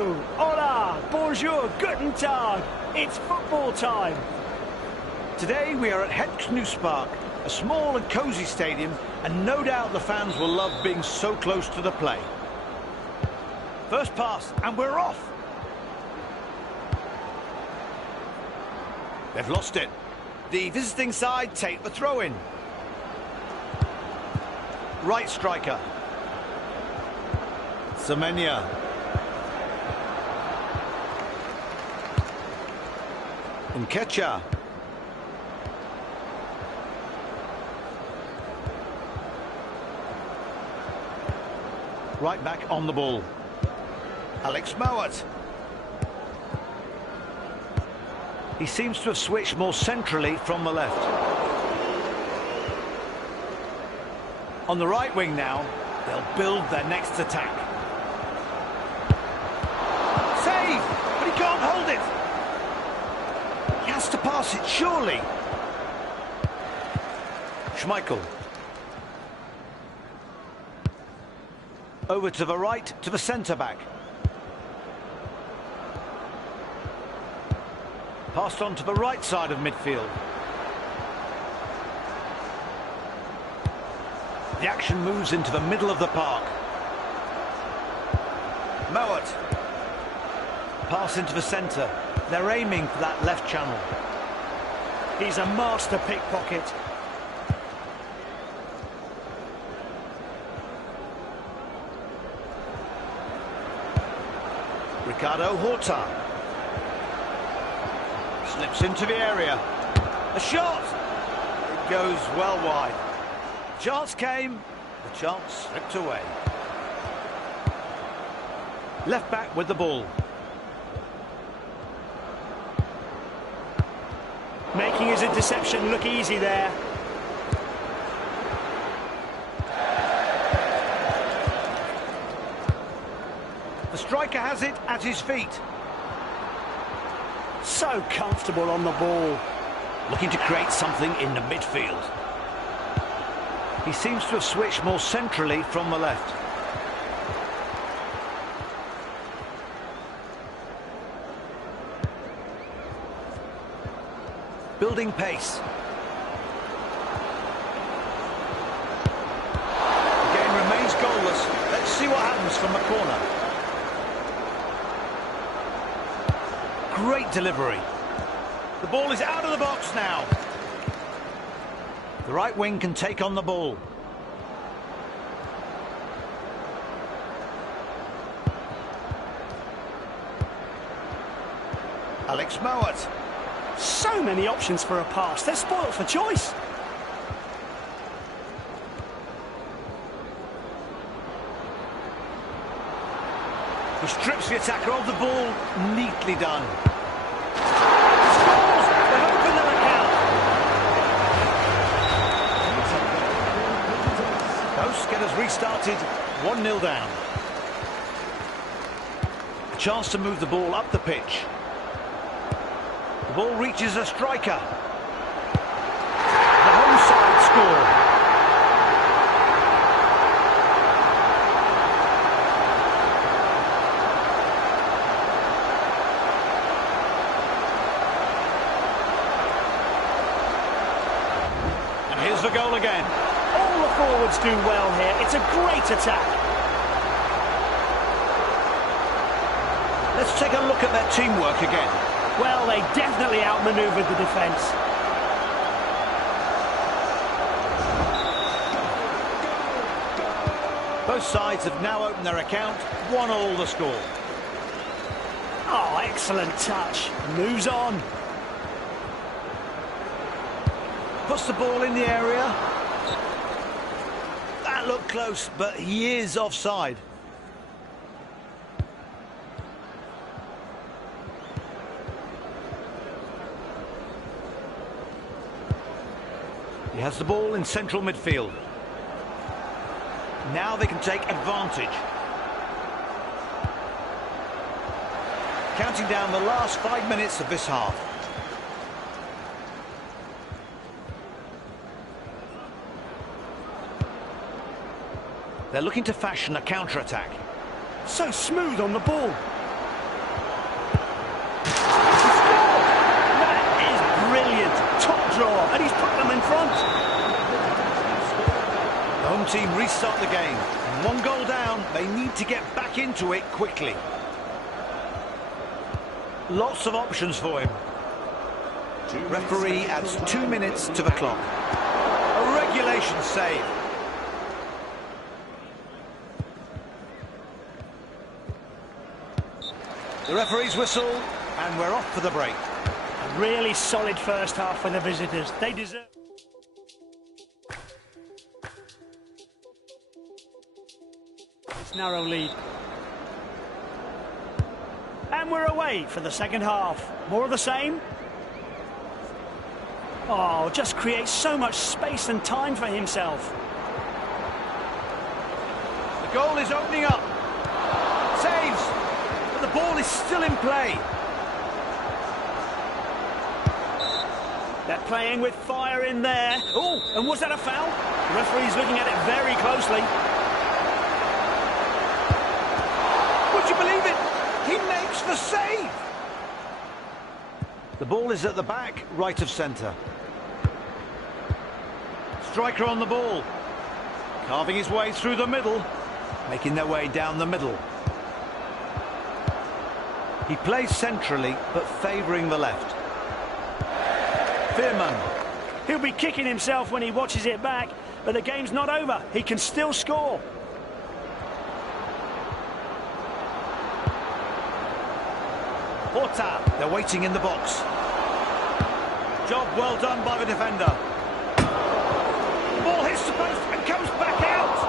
Hello, hola, bonjour, guten tag. It's football time. Today we are at Hetknuspark, a small and cosy stadium, and no doubt the fans will love being so close to the play. First pass, and we're off. They've lost it. The visiting side take the throw-in. Right striker. Semenya. Nkecha. Right back on the ball. Alex Mowat. He seems to have switched more centrally from the left. On the right wing now, they'll build their next attack. Save! But he can't hold it! He has to pass it, surely. Schmeichel. Over to the right, to the centre-back. Passed on to the right side of midfield. The action moves into the middle of the park. Mowat. Pass into the centre. They're aiming for that left channel. He's a master pickpocket. Ricardo Horta. Slips into the area. A shot! It goes well wide. Chance came, the chance slipped away. Left back with the ball. Making his interception look easy there. The striker has it at his feet. So comfortable on the ball. Looking to create something in the midfield. He seems to have switched more centrally from the left. Building pace. The game remains goalless. Let's see what happens from the corner. Great delivery. The ball is out of the box now. The right wing can take on the ball. Alex Mowat. So many options for a pass. They're spoilt for choice. He strips the attacker of the ball. Neatly done. Get us restarted, 1-0 down. A chance to move the ball up the pitch. The ball reaches a striker. The home side score. And here's the goal again. All the forwards do well here. It's a great attack. Let's take a look at their teamwork again. Well, they definitely outmanoeuvred the defence. Both sides have now opened their account. 1-1 the score. Oh, excellent touch. Moves on. Puts the ball in the area. That looked close, but he is offside. He has the ball in central midfield. Now they can take advantage. Counting down the last 5 minutes of this half. They're looking to fashion a counter-attack. So smooth on the ball. team restart the game. One goal down, they need to get back into it quickly. Lots of options for him. Referee adds 2 minutes to the clock. A regulation save. The referee's whistle, and we're off for the break. A really solid first half for the visitors. They deserve... It's narrow lead. And we're away for the second half. More of the same. Oh, just creates so much space and time for himself. The goal is opening up. Saves. But the ball is still in play. They're playing with fire in there. Oh, and was that a foul? The referee's looking at it very closely. Would you believe it? He makes the save. The ball is at the back, right of centre. Striker on the ball. Carving his way through the middle. Making their way down the middle. He plays centrally, but favouring the left. Veerman. He'll be kicking himself when he watches it back, but the game's not over. He can still score. Porta, they're waiting in the box. Job well done by the defender. The ball hits the post and comes back out.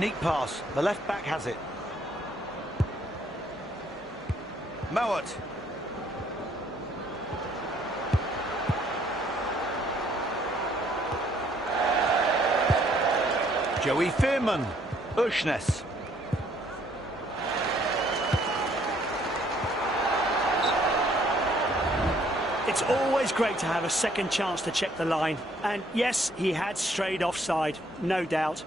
Neat pass, the left back has it. Mowat. Joey Veerman. Ushnes. It's always great to have a second chance to check the line. And yes, he had strayed offside, no doubt.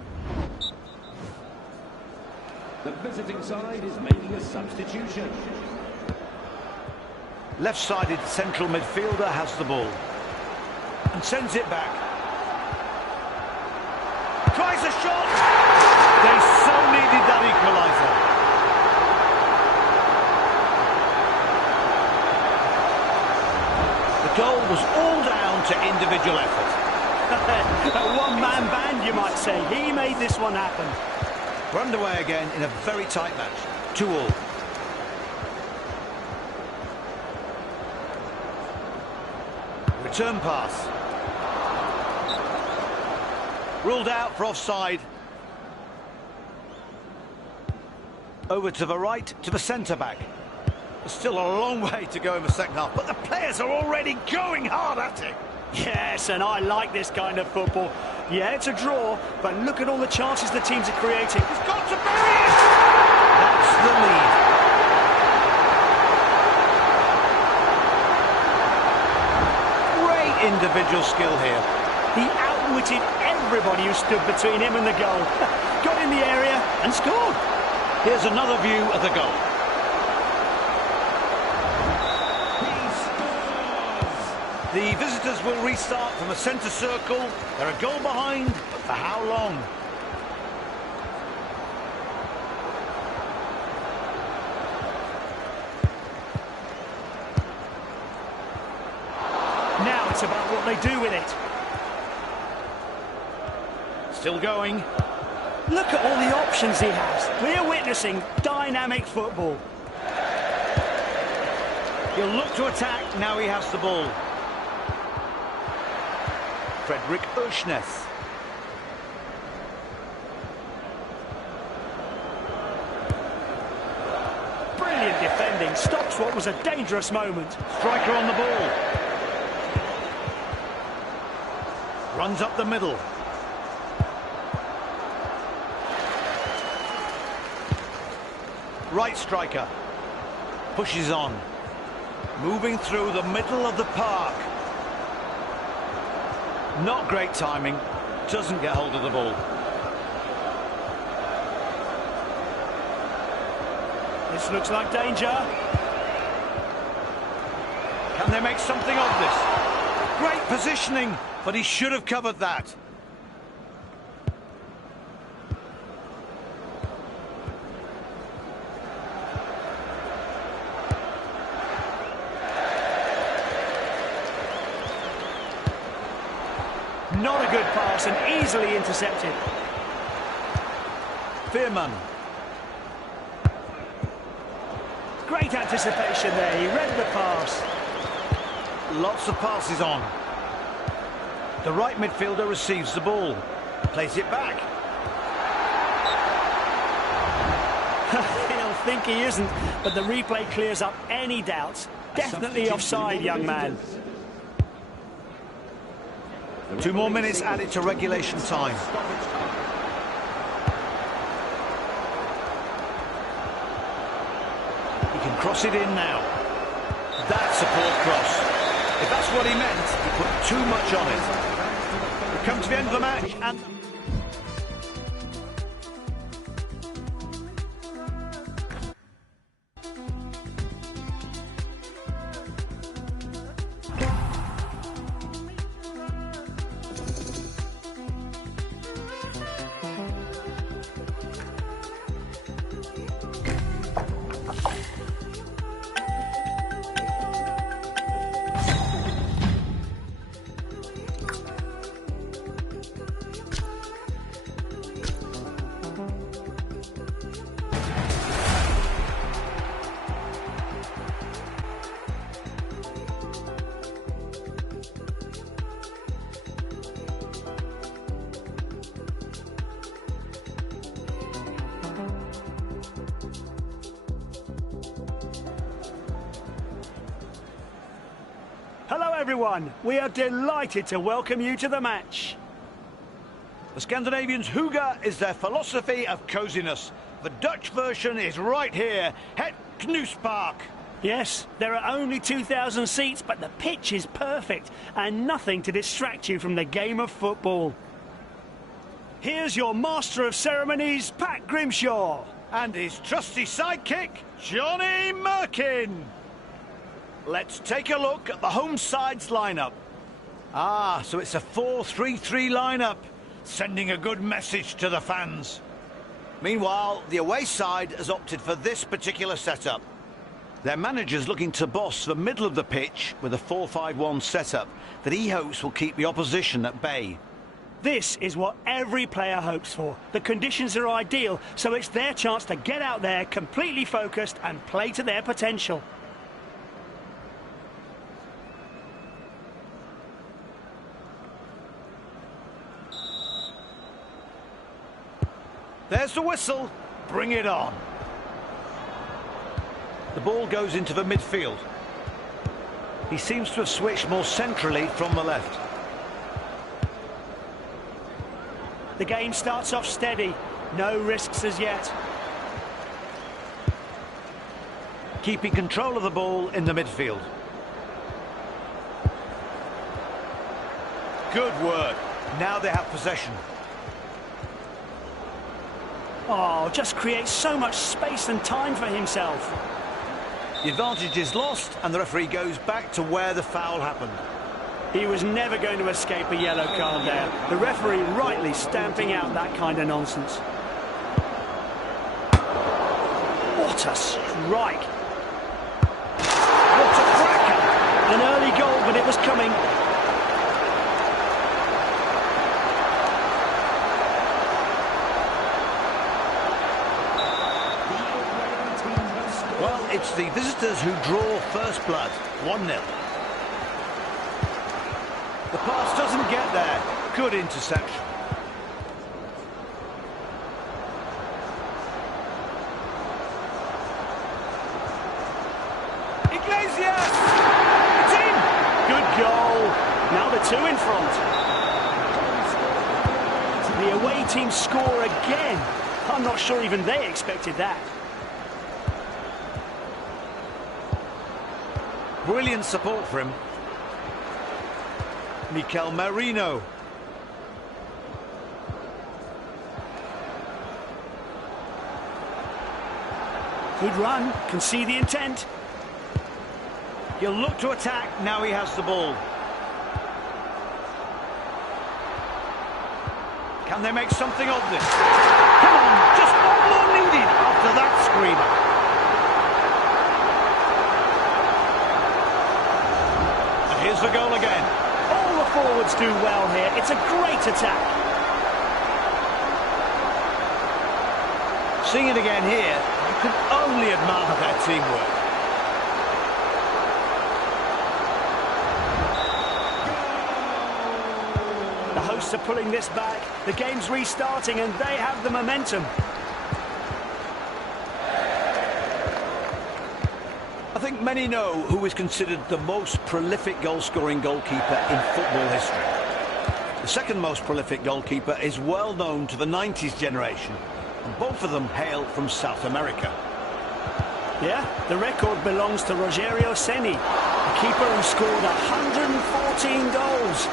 The visiting side is making a substitution. Left-sided central midfielder has the ball. And sends it back. Tries a shot! They so needed that equaliser. The goal was all down to individual effort. A one-man band, you might say. He made this one happen. We're underway again in a very tight match. 2-2. Return pass. Ruled out for offside. Over to the right, to the centre-back. There's still a long way to go in the second half, but the players are already going hard at it. Yes, and I like this kind of football. Yeah, it's a draw, but look at all the chances the teams are creating. He's got to bury it! That's the lead. Great individual skill here. He outwitted everybody who stood between him and the goal. Got in the area and scored. Here's another view of the goal. The visitors will restart from the centre circle. They're a goal behind, but for how long? Now it's about what they do with it. Still going. Look at all the options he has. We're witnessing dynamic football. He'll look to attack, now he has the ball. Frederick Ushnes. Brilliant defending, stops what was a dangerous moment. Striker on the ball. Runs up the middle. Right striker. Pushes on. Moving through the middle of the park. Not great timing. Doesn't get hold of the ball. This looks like danger. Can they make something of this? Great positioning, but he should have covered that. Not a good pass and easily intercepted. Veerman. Great anticipation there, he read the pass. Lots of passes on. The right midfielder receives the ball. Plays it back. He'll think he isn't, but the replay clears up any doubts. Definitely offside, young man. 2 more minutes added to regulation time. He can cross it in now. That's a poor cross. If that's what he meant, he put too much on it. We come to the end of the match and... Hello everyone, we are delighted to welcome you to the match. The Scandinavians' hygge is their philosophy of coziness. The Dutch version is right here, Het Knoespark. Yes, there are only 2,000 seats, but the pitch is perfect and nothing to distract you from the game of football. Here's your master of ceremonies, Pat Grimshaw. And his trusty sidekick, Johnny Merkin. Let's take a look at the home side's lineup. Ah, so it's a 4-3-3 lineup, sending a good message to the fans. Meanwhile, the away side has opted for this particular setup. Their manager's looking to boss the middle of the pitch with a 4-5-1 setup that he hopes will keep the opposition at bay. This is what every player hopes for. The conditions are ideal, so it's their chance to get out there completely focused and play to their potential. There's the whistle. Bring it on. The ball goes into the midfield. He seems to have switched more centrally from the left. The game starts off steady. No risks as yet. Keeping control of the ball in the midfield. Good work. Now they have possession. Oh, just creates so much space and time for himself. The advantage is lost and the referee goes back to where the foul happened. He was never going to escape a yellow card there. The referee rightly stamping out that kind of nonsense. What a strike! What a cracker! An early goal, but it was coming. Well, it's the visitors who draw first blood. 1-0. The pass doesn't get there. Good interception. Iglesias! It's in! Good goal. Now the two in front. The away team score again. I'm not sure even they expected that. Brilliant support for him. Mikel Merino. Good run. Can see the intent. He'll look to attack. Now he has the ball. Can they make something of this? Come on, just one more needed after that screamer. Here's the goal again. Oh, look forwards do well here. It's a great attack. Seeing it again here, you can only admire their teamwork. The hosts are pulling this back. The game's restarting and they have the momentum. I think many know who is considered the most prolific goal-scoring goalkeeper in football history. The second most prolific goalkeeper is well known to the 90s generation, and both of them hail from South America. Yeah, the record belongs to Rogerio Ceni, a keeper who scored 114 goals.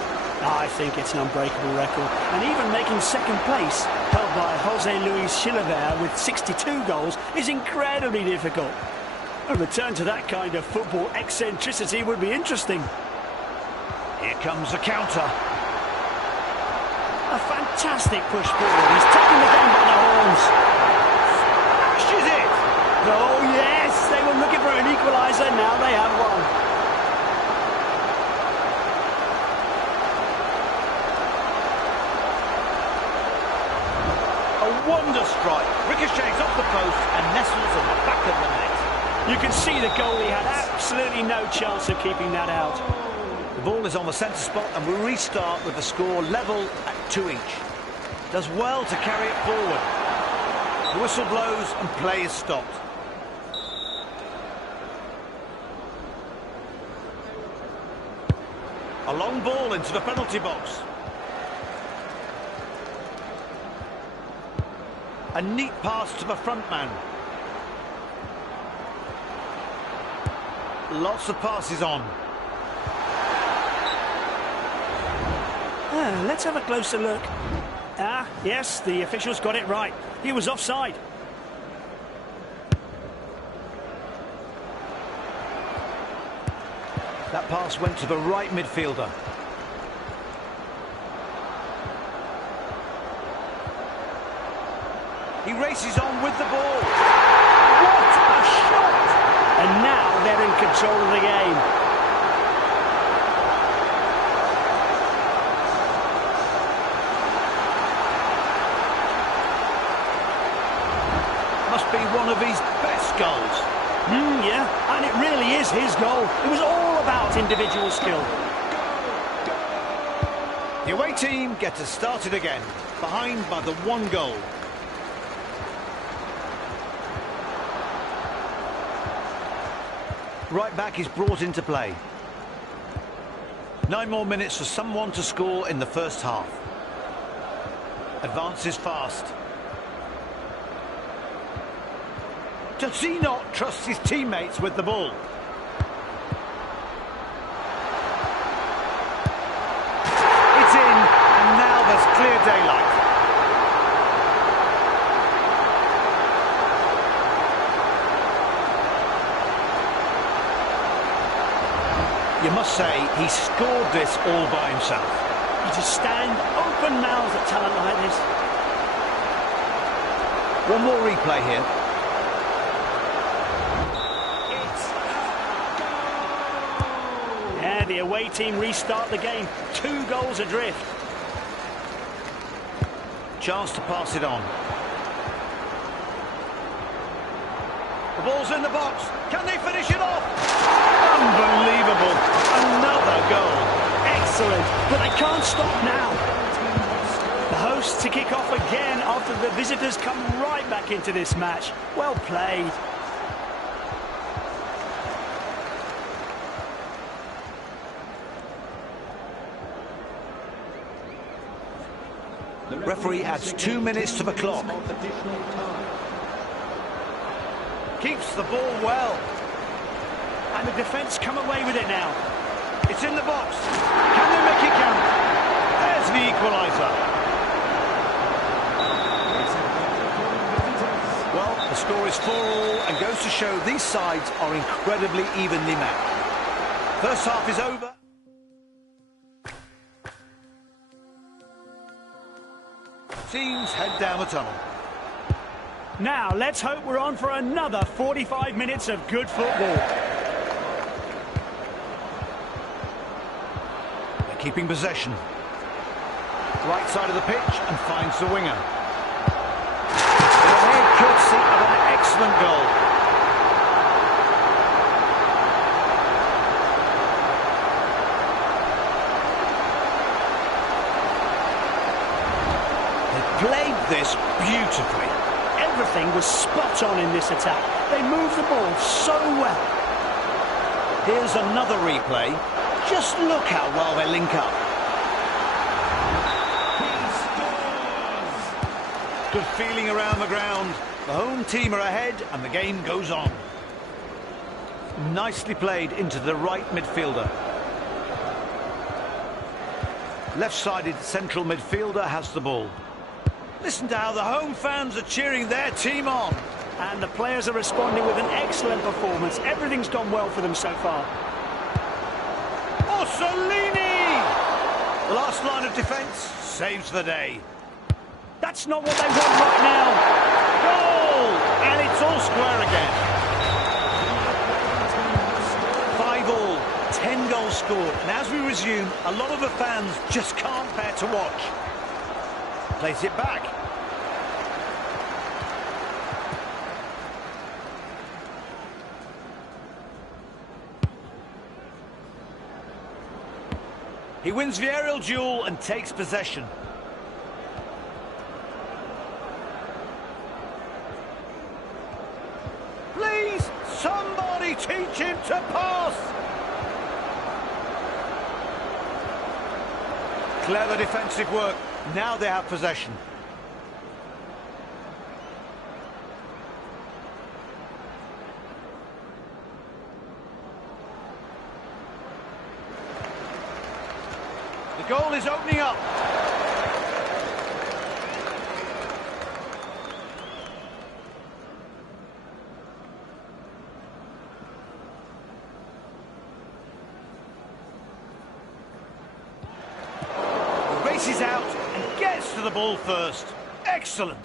I think it's an unbreakable record, and even making second place, held by Jose Luis Chilavert with 62 goals, is incredibly difficult. A return to that kind of football eccentricity would be interesting. Here comes the counter. A fantastic push forward. He's taking the game by the horns. Smashes it! Oh, yes! They were looking for an equaliser. Now they have one. A wonder strike. Ricochets off the post and nestles in the back of the net. You can see the goalie had absolutely no chance of keeping that out. The ball is on the centre spot and we restart with the score level at 2 each. Does well to carry it forward. The whistle blows and play is stopped. A long ball into the penalty box. A neat pass to the front man. Lots of passes on. Let's have a closer look. Yes, the officials got it right. He was offside. That pass went to the right midfielder. He races on with the ball. What a shot! And now they're in control of the game. Must be one of his best goals. Yeah, and it really is his goal. It was all about individual skill. The away team get us started again, behind by the 1 goal. Right back is brought into play. 9 more minutes for someone to score in the first half. Advances fast. Does he not trust his teammates with the ball? It's in, and now there's clear daylight. You must say, he scored this all by himself. You just stand open-mouthed at talent like this. One more replay here. Yeah, the away team restart the game. 2 goals adrift. Chance to pass it on. The ball's in the box. Can they finish it off? Unbelievable. Another goal. Excellent, but they can't stop now. The hosts to kick off again after the visitors come right back into this match. Well played. Referee adds 2 minutes to the clock. Keeps the ball well. And the defence come away with it now. It's in the box. Can they make it count? There's the equaliser. Well, the score is 4-4 and goes to show these sides are incredibly evenly matched. First half is over. Teams head down the tunnel. Now, let's hope we're on for another 45 minutes of good football. keeping possession. Right side of the pitch and finds the winger. The head courtesy of an excellent goal. They played this beautifully. Everything was spot on in this attack. They moved the ball so well. Here's another replay. Just look how well they link up. Good feeling around the ground. The home team are ahead and the game goes on. Nicely played into the right midfielder. Left-sided central midfielder has the ball. Listen to how the home fans are cheering their team on. And the players are responding with an excellent performance. Everything's gone well for them so far. Orsolini! The last line of defence saves the day. That's not what they want right now. Goal! And it's all square again. 5-5, 10 goals scored. And as we resume, a lot of the fans just can't bear to watch. Plays it back. He wins the aerial duel and takes possession. Please, somebody teach him to pass. Clever defensive work. Now they have possession. The goal is opening up. Races out and gets to the ball first. Excellent.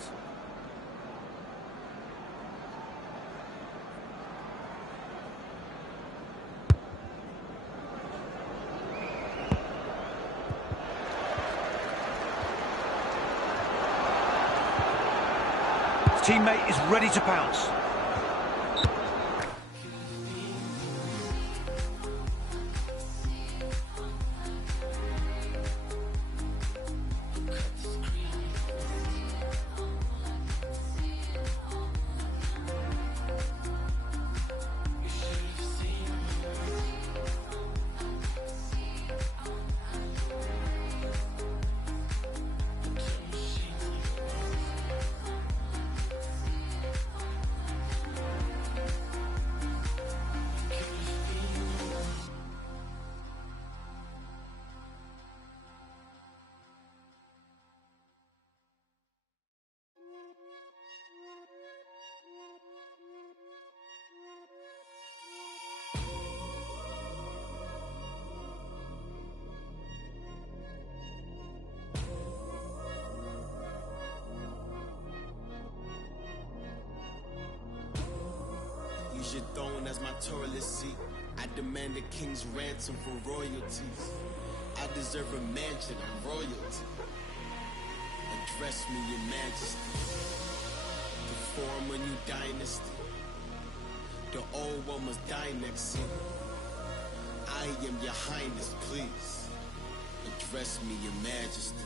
His teammate is ready to pounce. Use your throne as my toilet seat. I demand a king's ransom for royalties. I deserve a mansion of royalty. Address me, your majesty. To form a new dynasty. The old one must die next year. I am your highness, please. Address me, your majesty.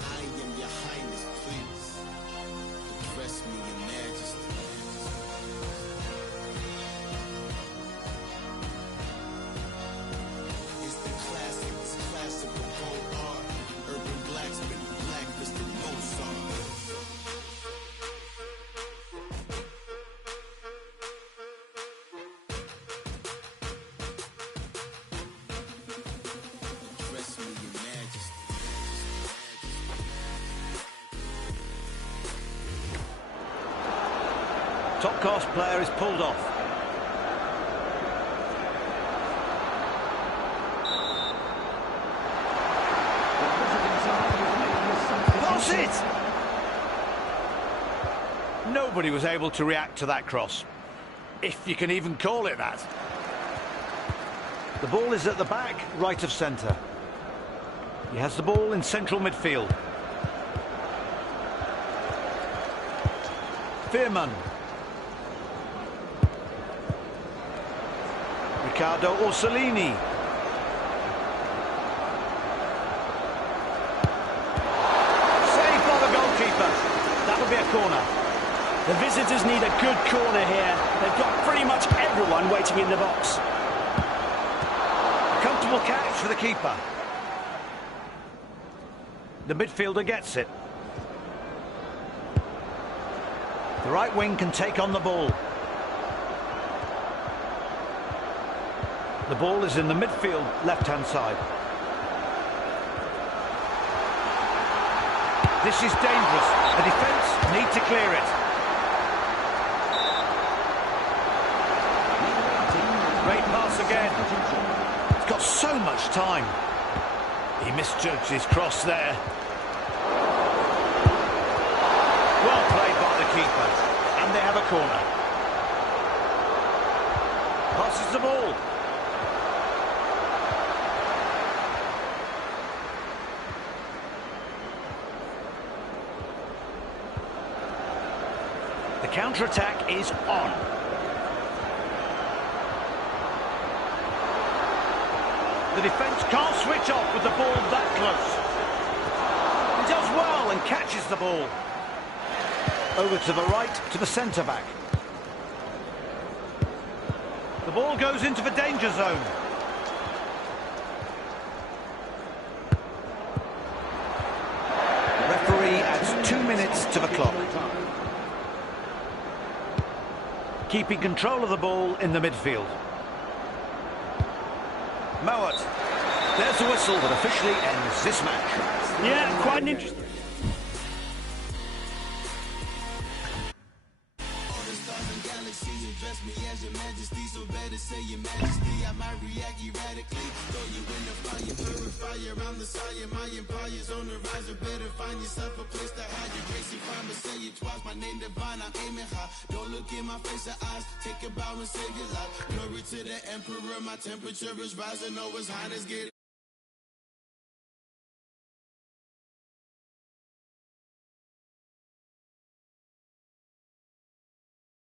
I am your highness, please. Address me, your majesty. It's the classics, classical gold art. Urban blacksmith, blacklisted Mozart. Address me, your majesty. Top class player is pulled off. Pass it! No Nobody was able to react to that cross, if you can even call it that. The ball is at the back, right of centre. He has the ball in central midfield. Veerman. Riccardo Orsolini. Saved by the goalkeeper. That would be a corner. The visitors need a good corner here. They've got pretty much everyone waiting in the box. Comfortable catch for the keeper. The midfielder gets it. The right wing can take on the ball. The ball is in the midfield, left-hand side. This is dangerous. The defence need to clear it. Great pass again. He's got so much time. He misjudged his cross there. Well played by the keeper. And they have a corner. Passes the ball. The counter-attack is on. The defence can't switch off with the ball that close. He does well and catches the ball. Over to the right, to the centre-back. The ball goes into the danger zone. Referee adds 2 minutes to the clock. Keeping control of the ball in the midfield. Mowat. There's the whistle that officially ends this match. Yeah, quite an interesting... Don't look in my face or eyes, take a bow and say goodbye. Glory to the emperor, my temperature is rising, oh, his highness get